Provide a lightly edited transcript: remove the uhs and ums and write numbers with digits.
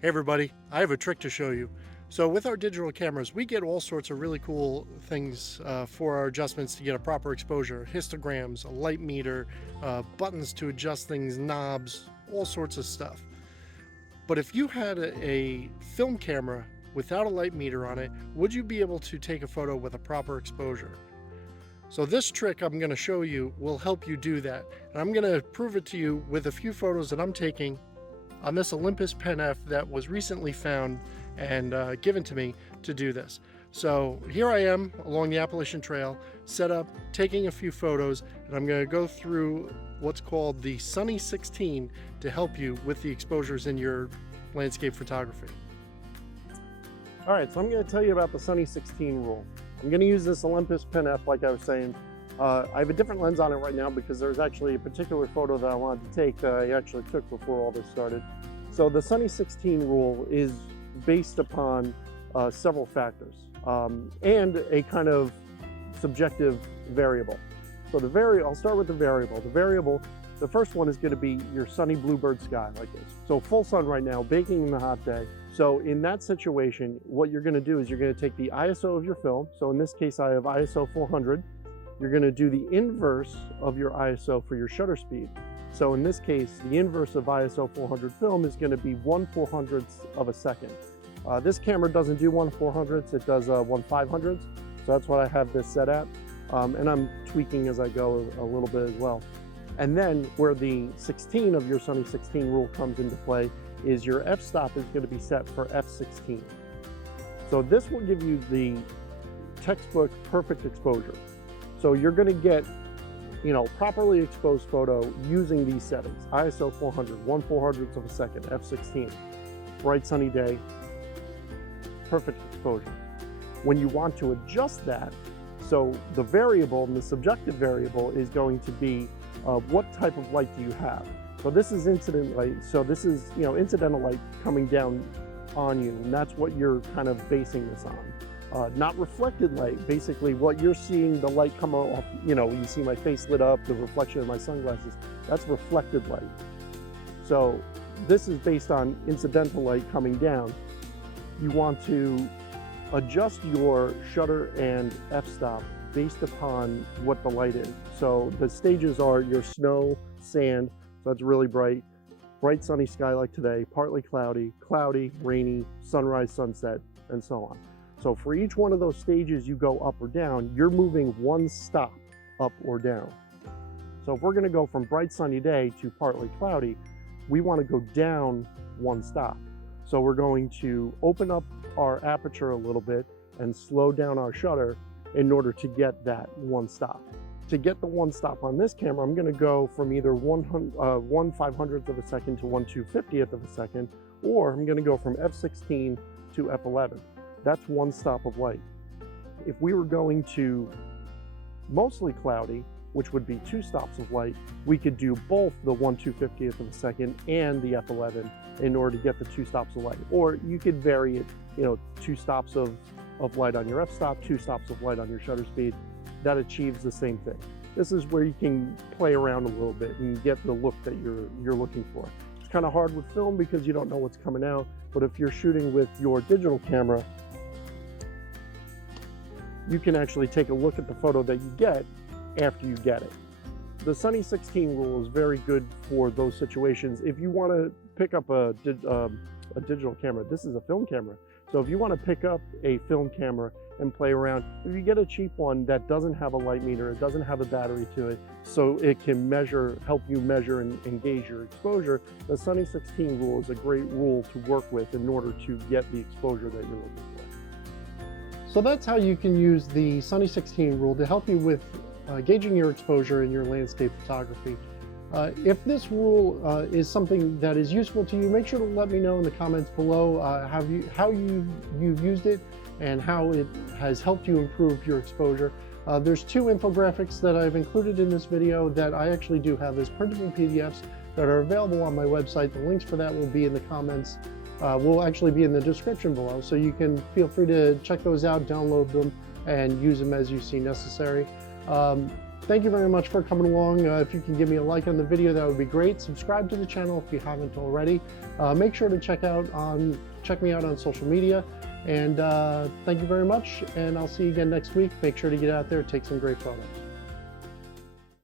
Hey everybody, I have a trick to show you. So with our digital cameras, we get all sorts of really cool things for our adjustments to get a proper exposure. Histograms, a light meter, buttons to adjust things, knobs, all sorts of stuff. But if you had a film camera without a light meter on it, would you be able to take a photo with a proper exposure? So this trick I'm going to show you will help you do that. And I'm going to prove it to you with a few photos that I'm taking on this Olympus Pen F that was recently found and given to me to do this. So here I am along the Appalachian Trail, set up, taking a few photos, and I'm going to go through what's called the Sunny 16 to help you with the exposures in your landscape photography. All right, so I'm going to tell you about the Sunny 16 rule. I'm going to use this Olympus Pen F like I was saying. I have a different lens on it right now because there's actually a particular photo that I wanted to take that I actually took before all this started. So the Sunny 16 rule is based upon several factors and a kind of subjective variable. So I'll start with the variable. The first one is going to be your sunny bluebird sky like this. So full sun right now, baking in the hot day. So in that situation, what you're going to do is you're going to take the ISO of your film. So in this case, I have ISO 400. You're going to do the inverse of your ISO for your shutter speed. So in this case, the inverse of ISO 400 film is going to be 1/400th of a second. This camera doesn't do 1/400th, it does 1/500th. So that's what I have this set at. And I'm tweaking as I go a little bit as well. And then where the 16 of your Sunny 16 rule comes into play is your f-stop is going to be set for f16. So this will give you the textbook perfect exposure. So you're going to get, properly exposed photo using these settings. ISO 400, 1/400th of a second, f16, bright sunny day, perfect exposure. When you want to adjust that, so the variable, the subjective variable is going to be what type of light do you have? So this is incident light. So this is, incidental light coming down on you, and that's what you're kind of basing this on. Not reflected light, basically what you're seeing the light come off, you see my face lit up, the reflection of my sunglasses, that's reflected light. So this is based on incidental light coming down. You want to adjust your shutter and f-stop based upon what the light is. So the stages are your snow, sand, so that's really bright sunny sky like today, partly cloudy, rainy, sunrise, sunset, and so on. So for each one of those stages you go up or down, you're moving one stop up or down. So if we're going to go from bright sunny day to partly cloudy, we want to go down one stop. So we're going to open up our aperture a little bit and slow down our shutter in order to get that one stop. To get the one stop on this camera, I'm going to go from either 1/500th of a second to 1/250th of a second, or I'm going to go from f16 to f11. That's one stop of light. If we were going to mostly cloudy, which would be two stops of light, we could do both the 1/250th of a second and the f11 in order to get the two stops of light. Or you could vary it, two stops of light on your f-stop, two stops of light on your shutter speed. That achieves the same thing. This is where you can play around a little bit and get the look that you're looking for. It's kind of hard with film because you don't know what's coming out, but if you're shooting with your digital camera, you can actually take a look at the photo that you get after you get it. The Sunny 16 rule is very good for those situations. If you want to pick up a digital camera, this is a film camera. So if you want to pick up a film camera and play around, if you get a cheap one that doesn't have a light meter, it doesn't have a battery to it, so it can help you measure and gauge your exposure, the Sunny 16 rule is a great rule to work with in order to get the exposure that you're looking for. So that's how you can use the Sunny 16 rule to help you with gauging your exposure in your landscape photography. If this rule is something that is useful to you, make sure to let me know in the comments below how you've used it and how it has helped you improve your exposure. There's two infographics that I've included in this video that I actually do have as printable PDFs that are available on my website. The links for that will be in the comments, will actually be in the description below, so you can feel free to check those out, download them, and use them as you see necessary. thank you very much for coming along. If you can give me a like on the video, that would be great. Subscribe to the channel if you haven't already. Make sure to check me out on social media. And thank you very much. And I'll see you again next week. Make sure to get out there, take some great photos.